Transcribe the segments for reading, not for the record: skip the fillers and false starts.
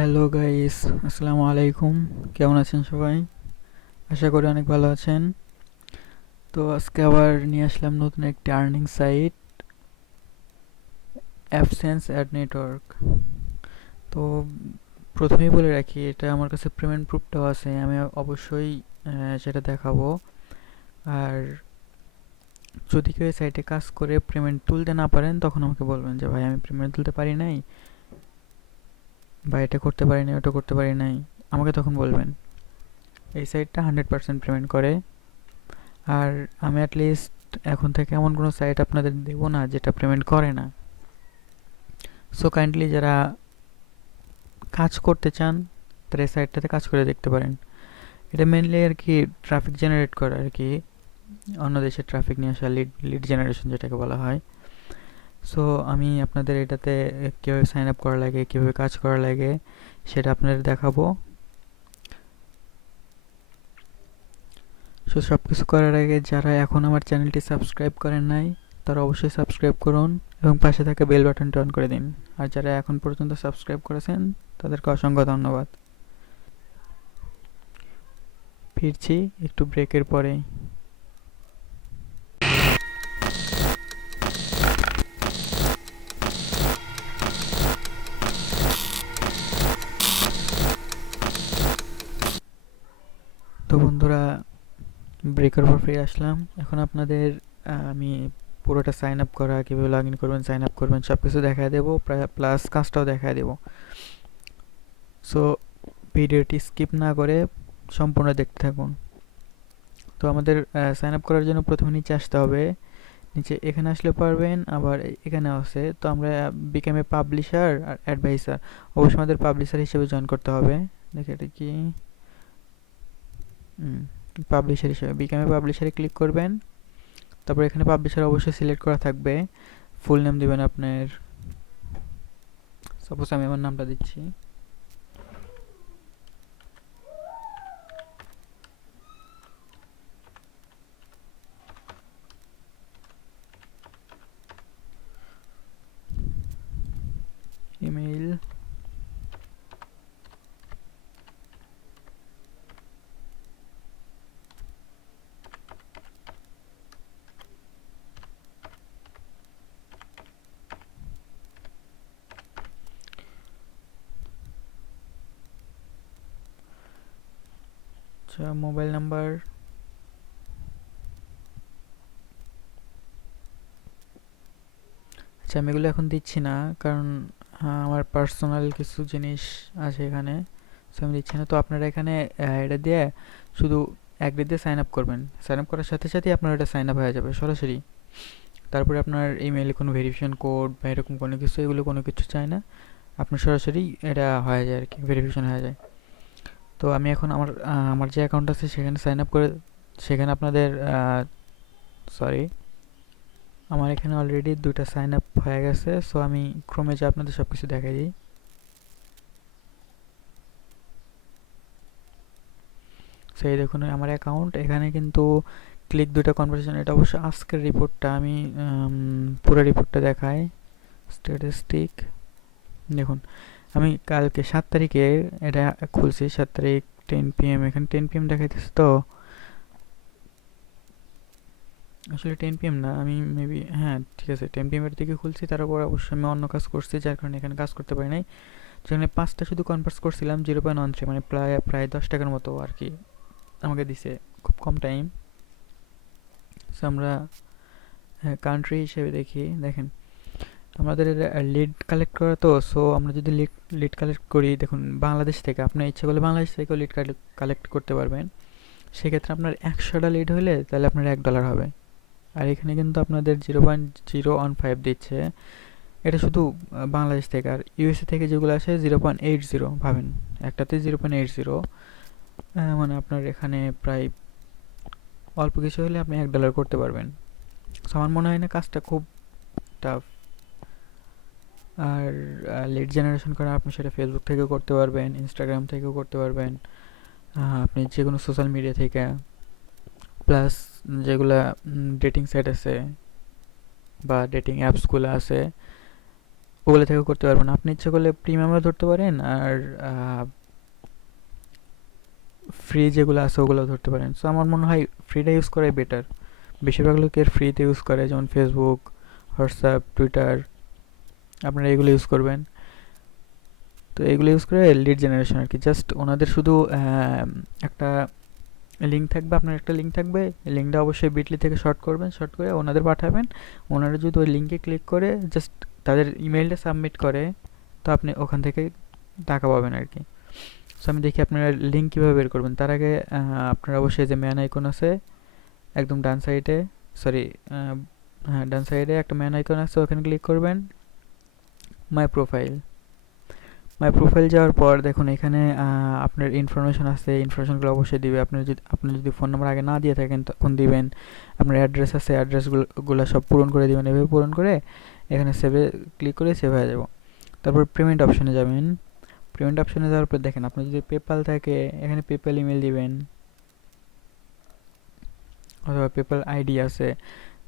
Hello guys, আসসালামু আলাইকুম। কেমন আছেন সবাই? আশা করি অনেক ভালো আছেন। তো আজকে আবার নিয়ে আসলাম নতুন একটি earning site, absence ad network. তো প্রথমেই বলে রাখি, এটা আমার কাছে পেমেন্ট প্রুফটাও আছে, আমি অবশ্যই সেটা দেখাবো। আর যদি কেউ এই সাইটে কাজ করে পেমেন্ট তুলতে না পারেন, তখন আমাকে বলবেন যে ভাই আমি পেমেন্ট তুলতে পারি নাই, বা এটা করতে পারি নাই, ওটা করতে পারি নাই, আমাকে তখন বলবেন। এই সাইটটা 100% পেমেন্ট করে। আর আমি অ্যাটলিস্ট এখন থেকে এমন কোনো সাইট আপনাদের দেবো না যেটা পেমেন্ট করে না। সো কাইন্ডলি যারা কাজ করতে চান তারা এই সাইটটাতে কাজ করে দেখতে পারেন। এটা মেনলি আর কি ট্রাফিক জেনারেট করা আর কি, অন্য দেশের ট্রাফিক নিয়ে আসা, লিড লিড জেনারেশন যেটাকে বলা হয়। সো আমি আপনাদের এটাতে কীভাবে সাইন আপ করা লাগে, কীভাবে কাজ করা লাগে সেটা আপনাদের দেখাবো। সো সব কিছু করার আগে যারা এখন আমার চ্যানেলটি সাবস্ক্রাইব করেন নাই, তারা অবশ্যই সাবস্ক্রাইব করুন এবং পাশে থাকা বেল বাটনটি অন করে দিন। আর যারা এখন পর্যন্ত সাবস্ক্রাইব করেছেন তাদেরকে অসংখ্য ধন্যবাদ। ফিরছি একটু ব্রেকের পরে। তো বন্ধুরা, ব্রেকের পর ফিরে আসলাম। এখন আপনাদের আমি পুরোটা সাইন আপ করা, কীভাবে লগ ইন করবেন, সাইন আপ করবেন, সব কিছু দেখায় দেবো, প্লাস কাজটাও দেখায় দেবো। সো ভিডিওটি স্কিপ না করে সম্পূর্ণ দেখতে থাকুন। তো আমাদের সাইন আপ করার জন্য প্রথমে নিচে আসতে হবে। নিচে এখানে আসলে পারবেন, আবার এখানে আছে। তো আমরা বিকাম এ পাবলিশার আর অ্যাডভাইসার, অবশ্যই আমাদের পাবলিশার হিসেবে জয়েন করতে হবে। দেখে এটা কি, পাবলিশার হিসেবে বিকাম এ পাবলিশারে ক্লিক করবেন। তারপর এখানে পাবলিশার অবশ্যই সিলেক্ট করা থাকবে। ফুল নেম দিবেন আপনার, সাপোজ আমি আমার নামটা দিচ্ছি। ইমেইল, আচ্ছা মোবাইল নাম্বার, আচ্ছা আমি এগুলো এখন দিচ্ছি না, কারণ আমার পার্সোনাল কিছু জিনিস আছে এখানে, সো আমি দিচ্ছি না। তো আপনারা এখানে এটা দিয়ে শুধু অ্যাগ্রি দিয়ে সাইন আপ করবেন। সাইন আপ করার সাথে সাথেই আপনার এটা সাইন আপ হয়ে যাবে সরাসরি। তারপরে আপনার ইমেইলে কোনো ভেরিফিকেশন কোড বা এরকম কোনো কিছু, এগুলো কোনো কিছু চায় না, আপনার সরাসরি এটা হয়ে যায় আর কি, ভেরিফিকেশন হয়ে যায়। তো আমি এখন আমার যে অ্যাকাউন্ট আছে সেখানে সাইন আপ করে, সেখানে আপনাদের সরি, আমার এখানে অলরেডি দুইটা সাইন আপ হয়ে গেছে। সো আমি ক্রমে যে আপনাদের সব কিছু দেখাই দিই। সো এই দেখুন আমার অ্যাকাউন্ট, এখানে কিন্তু ক্লিক দুইটা কনভারসেশন, এটা অবশ্য আজকের রিপোর্টটা, আমি পুরো রিপোর্টটা দেখাই। স্ট্যাটিস্টিক দেখুন, আমি কালকে 7 তারিখে এটা খুলছি, 7 তারিখ 10 PM, এখানে 10 PM দেখাইতেছে। তো আসলে 10 PM না, আমি মেবি, হ্যাঁ ঠিক আছে 10 PM এর দিকে খুলছি। তারপর অবশ্যই আমি অন্য কাজ করছি, যার কারণে এখানে কাজ করতে পারি নাই। যেখানে 5টা শুধু কনভার্স করছিলাম 0.13, মানে প্রায় 10 টাকার মতো আর কি আমাকে দিছে, খুব কম টাইম। সো আমরা কান্ট্রি হিসেবে দেখি, দেখেন আমাদের লিড কালেক্ট করা, তো সো আমরা যদি লিড লিড কালেক্ট করি, দেখুন বাংলাদেশ থেকে, আপনি ইচ্ছে করলে বাংলাদেশ থেকেও লিড কালেক্ট করতে পারবেন। সেক্ষেত্রে আপনার 100টা লিড হলে তাহলে আপনার $1 হবে। আর এখানে কিন্তু আপনাদের 0.015 দিচ্ছে, এটা শুধু বাংলাদেশ থেকে। আর ইউএসএ থেকে যেগুলো আসে 0.80, ভাবেন একটাতে 0.80, মানে আপনার এখানে প্রায় অল্প কিছু হলে আপনি $1 করতে পারবেন। সো আমার মনে হয় না কাজটা খুব টাফ। আর লিড জেনারেশন করা আপনি সেটা ফেসবুক থেকেও করতে পারবেন, ইনস্টাগ্রাম থেকেও করতে পারবেন, আপনি যে কোনো সোশ্যাল মিডিয়া থেকে, প্লাস যেগুলা ডেটিং সাইট আছে বা ডেটিং অ্যাপসগুলো আছে ওগুলো থেকে করতে পারবেন। আপনি ইচ্ছা করলে প্রিমিয়ামও ধরতে পারেন, আর ফ্রি যেগুলো আছে ওগুলো ধরতে পারেন। সো আমার মনে হয় ফ্রিটা ইউজ করাই বেটার। বেশিরভাগ লোকের ফ্রিতে ইউজ করে, যেমন ফেসবুক, হোয়াটসঅ্যাপ, টুইটার, আপনারা এগুলো ইউজ করবেন। তো এগুলো ইউজ করে লিড জেনারেশন আর কি, জাস্ট ওনাদের শুধু একটা লিঙ্ক থাকবে, আপনার একটা লিঙ্ক থাকবে, লিঙ্কটা অবশ্যই বিটলি থেকে শর্ট করবেন, শর্ট করে ওনাদের পাঠাবেন। ওনারা যদি ওই লিঙ্কে ক্লিক করে জাস্ট তাদের ইমেইলটা সাবমিট করে, তো আপনি ওখান থেকে টাকা পাবেন আর কি। সো আমি দেখি আপনারা লিঙ্ক কীভাবে বের করবেন। তার আগে আপনারা অবশ্যই যে ম্যান আইকন আছে একদম ডান সাইডে, সরি হ্যাঁ ডান সাইডে একটা ম্যান আইকন আছে, ওখানে ক্লিক করবেন। মাই প্রোফাইল, মাই প্রোফাইল যাওয়ার পর দেখুন এখানে আপনার ইনফরমেশন আছে, ইনফরমেশনগুলো অবশ্যই দিবে। আপনি যদি ফোন নাম্বার আগে না দিয়ে থাকেন তখন দিবেন। আপনার অ্যাড্রেস আছে, অ্যাড্রেসগুলো সব পূরণ করে দিবেন। এভাবে পূরণ করে এখানে সেভে ক্লিক করে সেভ হয়ে যাব। তারপর পেমেন্ট অপশনে যাবেন। পেমেন্ট অপশনে যাওয়ার পর দেখেন আপনার যদি পেপ্যাল থাকে এখানে পেপ্যাল ইমেল দিবেন, অথবা পেপ্যাল আইডি আছে।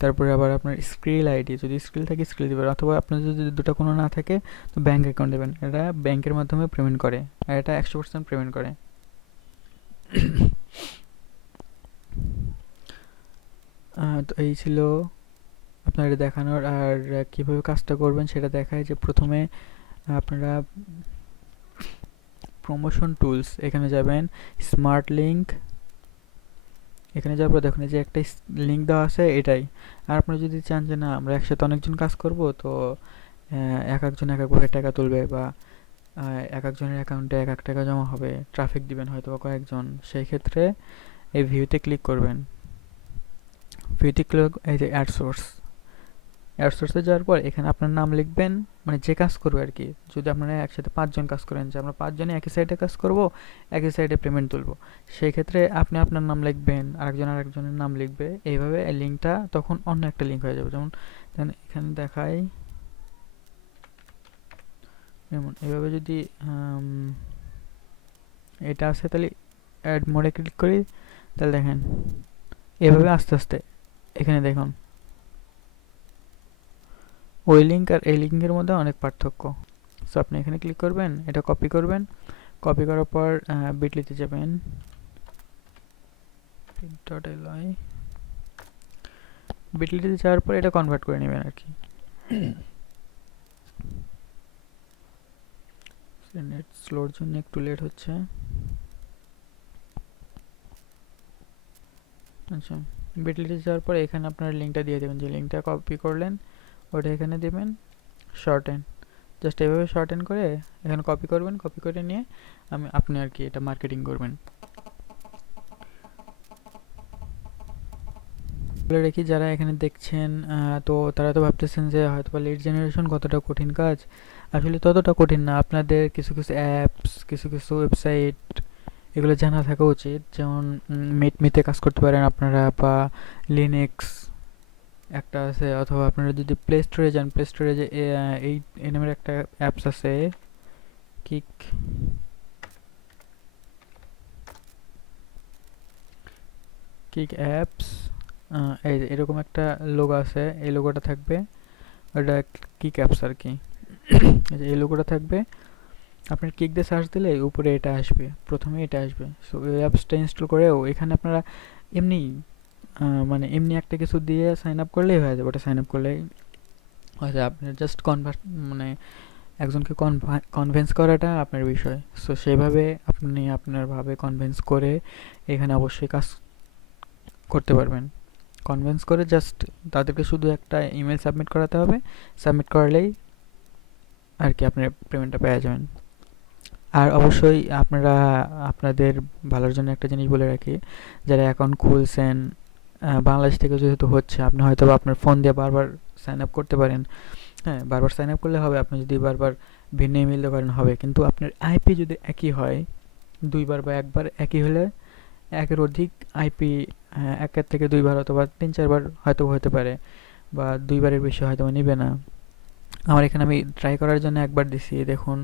তারপরে আবার আপনার স্ক্রিল আইডি, যদি স্ক্রিল থাকে স্ক্রিল দেবেন, অথবা আপনার যদি দুটো কোনো না থাকে তো ব্যাঙ্ক অ্যাকাউন্ট দেবেন। এটা ব্যাংকের মাধ্যমে পেমেন্ট করে, আর এটা 100% পেমেন্ট করে। তো এই ছিল আপনার দেখানোর। আর কীভাবে কাজটা করবেন সেটা দেখায় যে প্রথমে আপনারা প্রমোশন টুলস এখানে যাবেন, স্মার্ট লিঙ্ক এখানে যাওয়ার পর দেখুন যে একটা লিঙ্ক দেওয়া আছে এটাই। আর আপনারা যদি চান যে না আমরা একসাথে অনেকজন কাজ করব, তো এক একজন এক একভাবে টাকা তুলবে, বা এক একজনের অ্যাকাউন্টে এক টাকা জমা হবে, ট্রাফিক দিবেন হয়তো বা কয়েকজন, সেই ক্ষেত্রে এই ভিউতে ক্লিক করবেন। ভিউতে ক্লিক, এই যে অ্যাডসোর্সে যাওয়ার পর এখানে আপনার নাম লিখবেন, মানে যে কাজ করবে আর কি। যদি আপনারা একসাথে 5 জন কাজ করেন, যে আমরা 5 জনে একই সাইডে কাজ করব, একই সাইডে পেমেন্ট তুলবো, সেই ক্ষেত্রে আপনি আপনার নাম লিখবেন, আরেকজনের নাম লিখবে। এইভাবে লিঙ্কটা তখন অন্য একটা লিঙ্ক হয়ে যাবে। যেমন এখানে দেখাই, যেমন এইভাবে যদি এটা আছে তাহলে অ্যাড মোডে ক্লিক করি, তাহলে দেখেন এভাবে আস্তে আস্তে এখানে দেখুন ওই লিঙ্ক আর এই লিঙ্কের মধ্যে অনেক পার্থক্য। সো আপনি এখানে ক্লিক করবেন, এটা কপি করবেন, কপি করার পর বিটলিতে যাবেন, বিটলিতে যাওয়ার পর এটা কনভার্ট করে নেবেন আর কি। নেট স্লোর জন্য একটু লেট হচ্ছে। আচ্ছা, বিটলিতে যাওয়ার পর এখানে আপনার লিঙ্কটা দিয়ে দেবেন, যে লিঙ্কটা কপি করলেন ওটা এখানে দেবেন, শর্ট হ্যান্ড, জাস্ট এভাবে শর্ট হ্যান্ড করে এখানে কপি করবেন, কপি করে নিয়ে আপনি আর কি এটা মার্কেটিং করবেন। বলে রাখি যারা এখানে দেখছেন, তো তারা তো ভাবতেছেন যে হয়তো বা লিড জেনারেশন কতটা কঠিন কাজ। আসলে ততটা কঠিন না। আপনাদের কিছু কিছু অ্যাপস, কিছু কিছু ওয়েবসাইট এগুলো জানা থাকা উচিত। যেমন মিটমিতে কাজ করতে পারেন আপনারা, বা লিনাক্স একটা আছে, অথবা আপনারা যদি প্লে স্টোরে যান, প্লে স্টোরে যে এই নামের একটা অ্যাপস আছে, কিক কিক অ্যাপস, এই যে এরকম একটা লোগো আছে, এই লোগোটা থাকবে, ওটা কিক অ্যাপস আর কি। এই লোগোটা থাকবে, আপনার কিক দিয়ে সার্চ দিলে উপরে এটা আসবে, প্রথমে এটা আসবে। সো এই অ্যাপসটা ইনস্টল করেও এখানে আপনারা এমনি মানে এমনি একটা কিছু দিয়ে সাইন আপ করলেই হয়ে যাবে। ওটা সাইন আপ করলেই হয়ে যাবে। আপনার জাস্ট মানে একজনকে কনভিন্স করাটা আপনার বিষয়। সো সেভাবে আপনি আপনার ভাবে কনভিন্স করে এখানে অবশ্যই কাজ করতে পারবেন। কনভিন্স করে জাস্ট তাদেরকে শুধু একটা ইমেল সাবমিট করাতে হবে, সাবমিট করলেই আর কি আপনার পেমেন্টটা পেয়ে যাবেন। আর অবশ্যই আপনারা আপনাদের ভালোর জন্য একটা জিনিস বলে রাখি, যারা অ্যাকাউন্ট খুলছেন বাংলাদেশ থেকে যেহেতু হচ্ছে, আপনি হয়তো আপনার ফোন দিয়ে বারবার সাইন আপ করতে পারেন। হ্যাঁ, বারবার সাইন আপ করলে হবে, আপনি যদি বারবার ভিন্ন ইমেল দিয়ে করেন হবে, কিন্তু আপনার আইপি যদি একই হয়, দুইবার বা একবার একই হলে, একের অধিক আইপি, একের থেকে দুইবার অথবা 3-4বার হয়তো হতে পারে, বা দুইবারের বেশি হয়তো নেবে না। আমার এখানে আমি ট্রাই করার জন্য একবার দিছি, দেখুন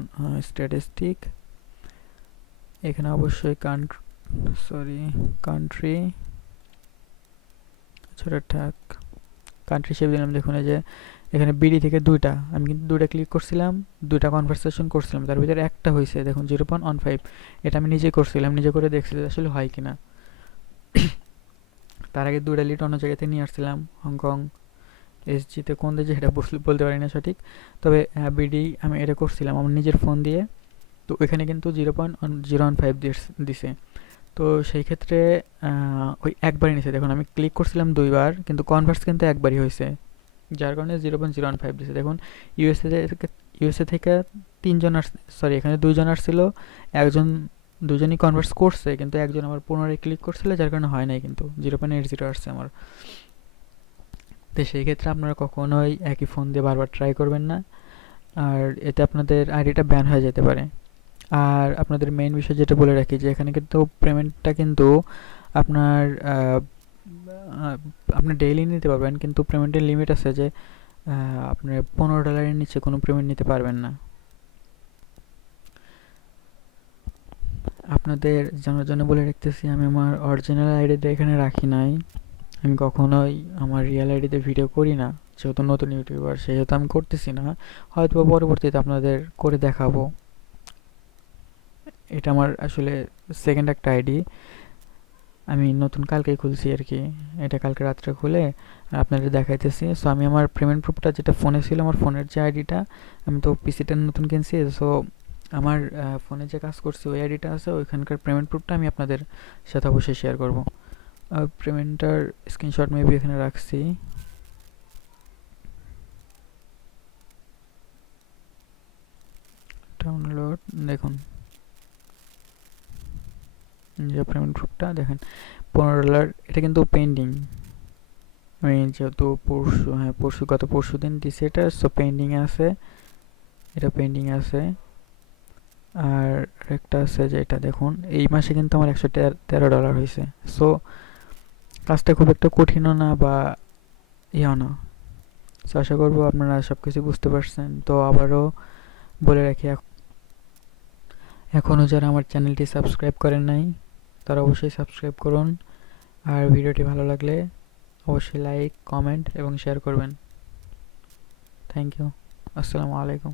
স্ট্যাটিস্টিক, এখানে অবশ্যই কান্ট্রি ছোটো ঠাক কান্ট্রি হিসেবে দিলাম। দেখুন এই যে এখানে বিডি থেকে দুইটা, আমি কিন্তু দুইটা ক্লিক করছিলাম, দুইটা কনভারসেশন করছিলাম, তার ভিতরে একটা হয়েছে দেখুন 0.15। এটা আমি নিজে করছিলাম, নিজে করে দেখছি যে আসলে হয় কিনা। তার আগে দুইটা লিড অন্য জায়গাতে নিয়ে আসছিলাম, হংকং এসজিতে, কোন দেশে এটা বলতে পারি না সঠিক, তবে বিডি আমি এটা করছিলাম আমার নিজের ফোন দিয়ে। তো ওইখানে কিন্তু 0.015 দিছে। তো সেই ক্ষেত্রে ওই একবারই নিছে, দেখুন আমি ক্লিক করছিলাম দুইবার, কিন্তু কনভার্স কিন্তু একবারই হয়েছে, যার কারণে 0.015 দিছে। দেখুন ইউএসএ থেকে তিনজন সরি এখানে দুইজন আসছিল, একজন দুজনই কনভার্স করছে, কিন্তু একজন আমার পুনরায় ক্লিক করছিল, যার কারণে হয় নাই, কিন্তু 0.80 আসছে আমার। তো সেই ক্ষেত্রে আপনারা কখনোই একই ফোন দিয়ে বারবার ট্রাই করবেন না, আর এতে আপনাদের আইডিটা ব্যান হয়ে যেতে পারে। আর আপনাদের মেইন বিষয় যেটা বলে রাখি, যে এখানে কিন্তু পেমেন্টটা কিন্তু আপনার আপনি ডেইলি নিতে পারবেন, কিন্তু পেমেন্টের লিমিট আছে, যে আপনি $15 নিচে কোনো পেমেন্ট নিতে পারবেন না। আপনাদের জানার জন্য বলে রাখতেছি, আমি আমার অরিজিনাল আইডিতে এখানে রাখি নাই, আমি কখনোই আমার রিয়েল আইডিতে ভিডিও করি না, যেহেতু নতুন ইউটিউবার সেহেতু আমি করতেছি না, হয়তো পরবর্তীতে আপনাদের করে দেখাবো। এটা আমার আসলে সেকেন্ড একটা আইডি, আমি নতুন কালকেই খুলছি আর কি, এটা কালকে রাত্রে খুলে আপনাদের দেখাইতেছি। সো আমি আমার পেমেন্ট প্রুফটা যেটা ফোনে ছিল, আমার ফোনের যে আইডিটা, আমি তো পিসিটা নতুন কিনছি, সো আমার ফোনে যে কাজ করছি ওই আইডিটা আছে, ওইখানকার পেমেন্ট প্রুফটা আমি আপনাদের সাথে অবশ্যই শেয়ার করব। পেমেন্টটার স্ক্রিনশট মেবি এখানে রাখছি, ডাউনলোড, দেখুন যে পেমেন্ট প্রুফটা দেখেন $15, এটা কিন্তু পেন্ডিং, আমি যেহেতু গত পরশু দিন দিছি এটা, সো পেন্ডিং আছে, এটা পেন্ডিং আছে। আর একটা আছে যে এটা দেখুন, এই মাসে কিন্তু আমার $113 হয়েছে। সো কাজটা খুব একটা কঠিনও না বা ইয়েও না। সো আশা করবো আপনারা সব কিছু বুঝতে পারছেন। তো আবারও বলে রাখি, এখনও যারা আমার চ্যানেলটি সাবস্ক্রাইব করেন নাই, তারা অবশ্যই সাবস্ক্রাইব করুন, আর ভিডিওটি ভালো লাগলে অবশ্যই লাইক, কমেন্ট এবং শেয়ার করবেন। Thank you. আসসালামু আলাইকুম।